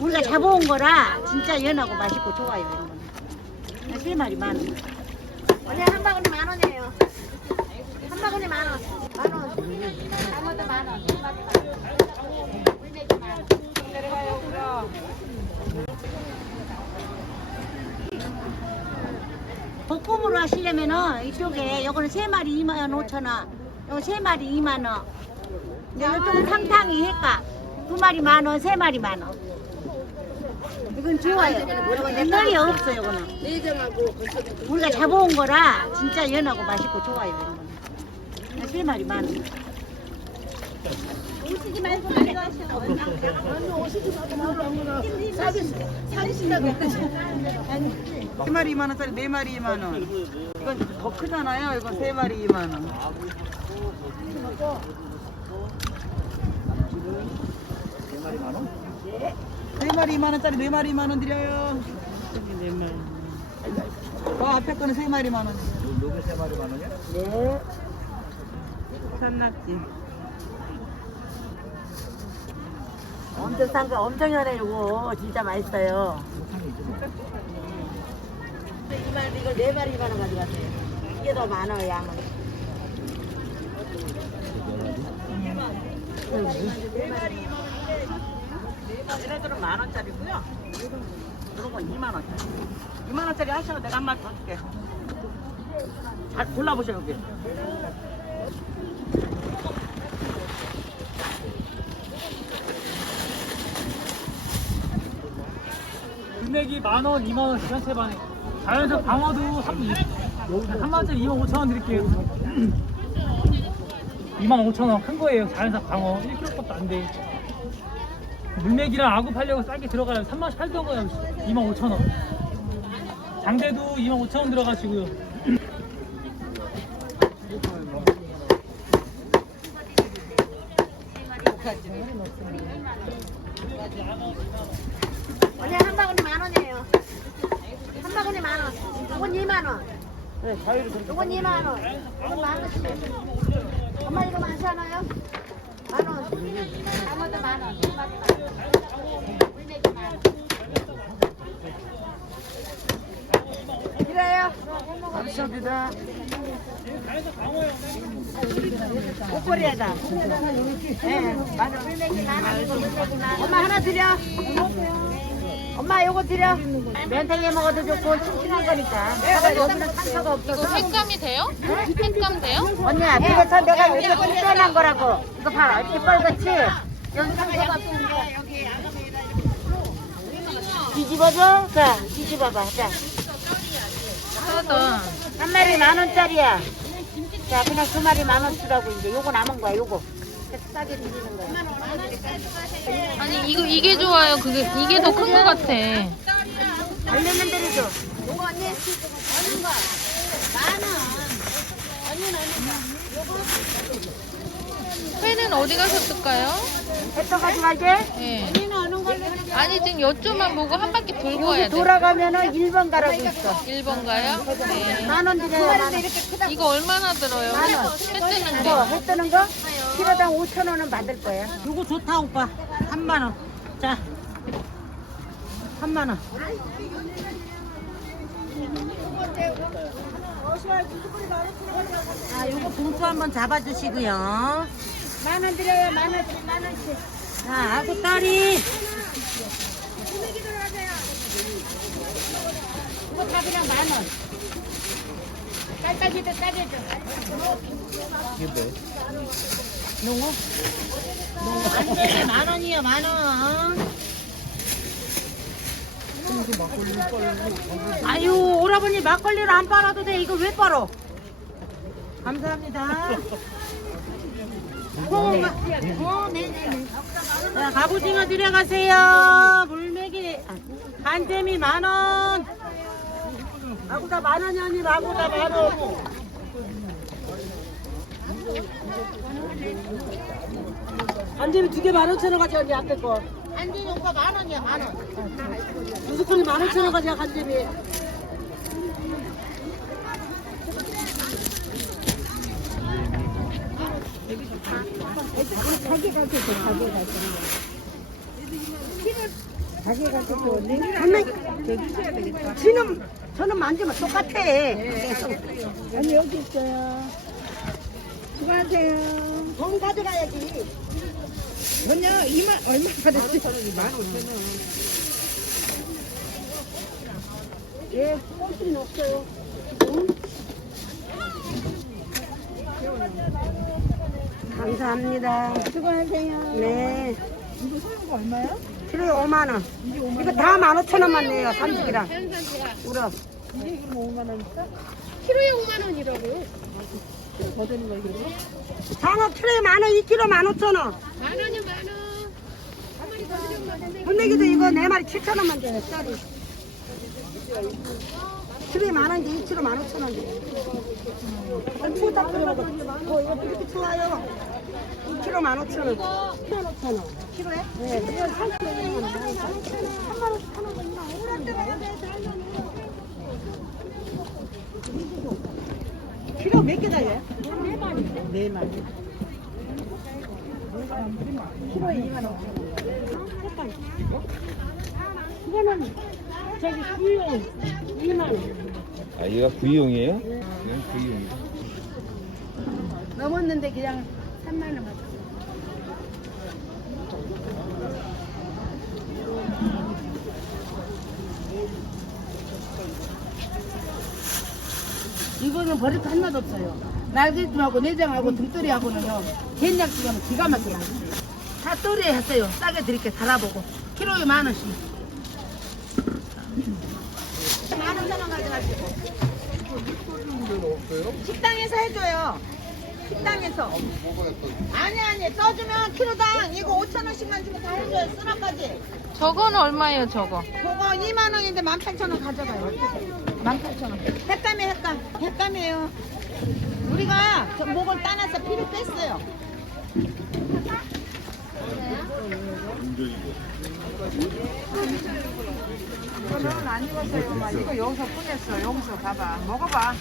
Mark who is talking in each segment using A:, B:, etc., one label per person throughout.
A: 우리가 잡아온 거라 진짜 연하고 맛있고 좋아요. 이런 거는. 세 마리 만 원.
B: 원래 한 바구니 만 원이에요. 한 바구니 만 원. 만 원. 아무도 만 원. 한 마리 만 원. 물메기 만 원. 내려가요, 그럼.
A: 볶음으로 하시려면은 이쪽에 요거는 세 마리 2만 5천 원. 요거 세 마리 2만 원. 요거 좀 탕탕이 할까? 두 마리 만 원, 세 마리 만 원. 이건 좋아요. 옛날이 없어 요거는. 우리가 잡아온 거라 진짜 연하고 맛있고 좋아요. 이런 거는. 세 마리 만 원.
B: 오시지 말고 내려가시오.
C: 세 마리 2만 원짜리 네 마리 2만 원. 이건 더 크잖아요. 이건 세 마리 2만 원. 마리 2만 원짜리 네 마리 2만 원 드려요. 저기 네 마리. 어 앞에 거는 세 마리 만 원.
D: 요게 세 마리 만 원이야?
C: 네. 산낙지.
A: 엄청 싼 거 엄청 연해 이거 진짜 맛있어요. 이 마리 이걸 네 마리 만원 가져가세요. 이게 더 많아요 양은.
C: 얘네들은 만 원짜리고요. 이런 건 2만 원짜리. 2만 원짜리 하시면 내가 한 마리 더 줄게. 잘 골라보세요 여기.
E: 금액이 만 원, 이만 원 지난세 반에 자연산 방어도 3, 3만원짜리 2만 5천 원 드릴게요 2만 5천 원 큰 거예요 자연산 방어 1kg밖에 안돼 물맥이랑 아구 팔려고 싸게 들어가요 3만 원 팔던 거예요 2만 5천 원 장대도 2만 5천 원 들어가시고요
B: 원래 한 바구니 만 원이에요. 한 바구니 만 원. 이건 2만 원.
C: 네, 자유를 좀.
B: 이건 2만 원. 이건 만 원씩. 엄마 이거 많잖아요. 만 원. 아무도 만 원. 한 마리 만 원. 물메기 만 원. 그래요.
C: 감사합니다.
A: 꼬리에다.
B: 네, 맞아. 물메기 만 원. 이거 물메기 만 원. 엄마 하나 드려. 엄마 요거 드려.
A: 면탕에 먹어도 좋고 칭칭한 거니까. 사과 여기는 상처가 없어서.
F: 색감이 돼요? 색감 돼요?
A: 언니야, 그래서 내가 이렇게 끈끈한 거라고. 이거 봐라, 이렇게 뻘겋지? 여기 상처가 없으니까. 뒤집어줘? 자, 뒤집어봐. 자. 한 마리 만 원짜리야. 자, 그냥 두 마리 만 원 주라고 이제. 요거 남은 거야, 요거. 싸게 드리는 거야.
F: 아니 이거 이게 좋아요. 그게 이게 더 큰 거 같아.
A: 알려면 대로 줘.
B: 요거 언니. 어느 거? 만 원. 언니는
F: 회는 어디 가서 뜰까요?
A: 했던 가져가게?
F: 예.
B: 언니는 어느 걸로?
F: 아니 지금 요쪽만 보고 한 바퀴 돌고 와야 돼.
A: 돌아가면은 1번 가라고 있어.
F: 1번 가요? 네.
A: 만원 드려요, 만 원.
F: 이거 얼마나 들어요? 회, 회 뜨는데.
A: 이거 해 뜨는 거? 키로당 5천 원은 받을 거야.
C: 요거 좋다 오빠. 3만 원. 자. 3만 원. 아, 요거 봉투 한번 잡아주시고요.
A: 만 원 드려요, 만 원씩, 만 원씩.
C: 자, 아구다리.
A: 이거 다 그냥 만 원. 깔딱이도 따개줘. 농어? 안 돼, 만 원이요, 만 원. 아유, 오라버니 막걸리를 안 빨아도 돼. 이거 왜 빨어? 감사합니다. 어, 마- 어, 네네. 자, 갑오징어 들여가세요. 물메기, 아, 간재미 만 원. 아구다 만 원이 아니 아구다 만 원. 간재미 두 개 만 오천 원 가져가니 앞에 거.
B: 안진 오빠 만 원이야, 만 원.
A: 무조건이 만 오천 원 가져가 간재미. 자기 가서 자기 가서.
C: 지는 저는 만지면 똑같아.
B: 아니 여기 있어요. 수고하세요.
C: 돈 가져가야지.
B: 먼저 2만 얼마 받았지?
C: 예, 꼴찌는 없어요. 감사합니다.
B: 수고하세요.
C: 네.
B: 이거 소요가 얼마야?
C: 키로에 5만 원. 이거 다 15,000원만 내요. 30이랑. 우럭.
B: 이게 이거 뭐 5만 원 있어?
F: 키로에 5만 원이라고요?
B: 더 되는 거 이거?
C: 장어 키로에 만 원, 2kg 15,000원.
F: 만 원이요 만 원. 한 마리 더 드리면 안 되는데.
C: 분내기도 이거 4마리 7,000원만 돼요. 짜리. 키로에 만 원인데 2kg 15,000원 돼요. 추다 끓여먹어. 어, 이거 이렇게 좋아요. 2kg 15,000원. 15,000원. 키로에? 네. 이거 30kg 3만 원, 3만 원. 키로 몇 개 달려요? 네 마리. 네 마리. 키로에 2만 원. 색깔. 이거는 저기 구용 2만 원.
D: 아, 얘가 구이용이에요? 그냥 구이용이.
B: 넘었는데 그냥 3만 원 받았어. 이거는 버릴 거 하나도 없어요. 날개찜하고 내장하고 등도리하고는요. 된장찌개는 기가 막히게. 다 또리에 했어요. 싸게 드릴게 달아보고. 키로에 만 원씩. 만 원만 가져가시고. 식당에서 해줘요. 식당에서. 아니 아니 써주면 키로당 이거 5천 원씩만 주면 다 해줘요. 쓰나까지.
F: 저거는 얼마예요 저거?
B: 그거 2만 원인데 18,000원 가져가요. 18,000원. 횟감이 횟감. 횟감이에요. 우리가 저 목을 따놔서 피를 뺐어요. 이거는 안 익었어요. 막 이거 여기서 꺼냈어. 여기서 봐봐. 먹어봐.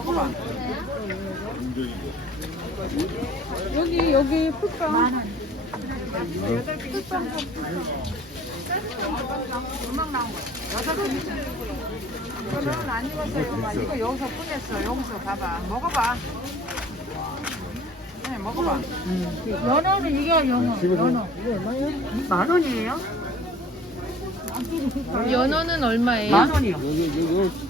B: 네, 먹어봐.
F: 여기 여기 풀빵.
B: 음악 나온 거야. 여덟 개. 이거는 안 익었어요. 막 이거 여기서 꺼냈어. 여기서 봐봐. 먹어봐. 네, 먹어봐. 연어는 이게 연어. 연어. 만 원이에요?
F: 연어는 얼마예요?
B: 만 원이요.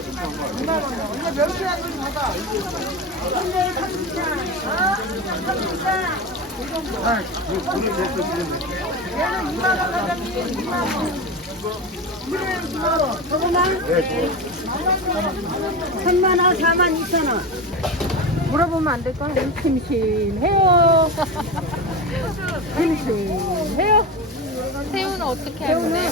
C: 삼만 원, 4만 2천 원.
B: 물어보면 안 될까? 심심해요. 심심해요.
F: 새우는 어떻게 하는데?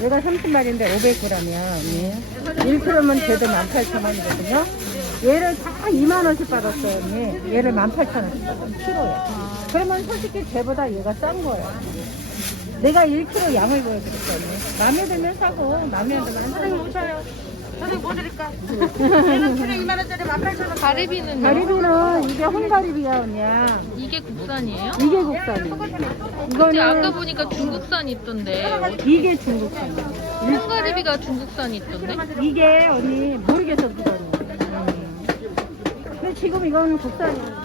B: 얘가 30마리인데 500g이야, 언니. 1kg면 돼도 18,000원이거든요. 얘를 다 2만원씩 받았어요, 언니. 얘를 18,000원씩 받았어, 키로에. 그러면 솔직히 쟤보다 얘가 싼 거예요. 내가 1kg 양을 보여드렸어, 언니. 마음에 들면 사고, 마음에 안 들면 안 사고. 오셔요. 선생님 뭐 드릴까? 얘는 키로 2만 원짜리 18,000원.
F: 가리비는요?
B: 가리비는 이게 홍가리비야, 언니야.
F: 이게 국산이에요?
B: 이게 국산이.
F: 근데
B: 이거는
F: 아까 보니까 중국산 있던데
B: 이게 중국산이야.
F: 홍가리비가 중국산 있던데?
B: 이게 언니 모르겠어 그거는. 음. 근데 지금 이건 국산이야.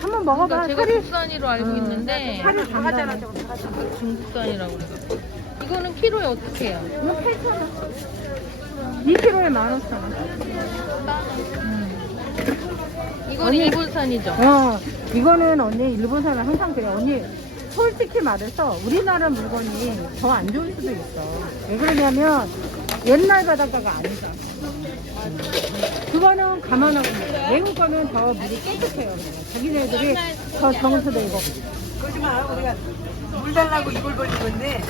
B: 한번 먹어봐.
F: 그러니까 제가
B: 살이
F: 국산이로 알고 있는데
B: 살이 단단해.
F: 아까 중국산이라고 그래서 이거는 키로에 어떻게 해요?
B: 이거 8천 원. 2kg에 15,000원.
F: 이건
B: 언니.
F: 일본산이죠?
B: 어, 이거는 언니 일본산은 항상 그래. 언니 솔직히 말해서 우리나라 물건이 더 안 좋을 수도 있어. 왜 그러냐면 옛날 바닷가가 아니잖아. 음. 그거는 감안하고 먹어. 외국 거는 더 물이 깨끗해요. 자기네들이 더 정수되고.
A: 그러지 마. 우리가 물 달라고 이걸 벌린 건데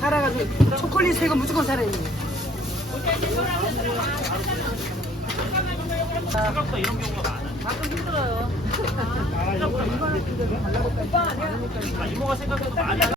C: 살아가지고 초콜릿 새거 무조건 살아야 돼.
G: 생각보다 이런 경우가 많아. 가끔 힘들어요. 아, 이모가 생각해도 많이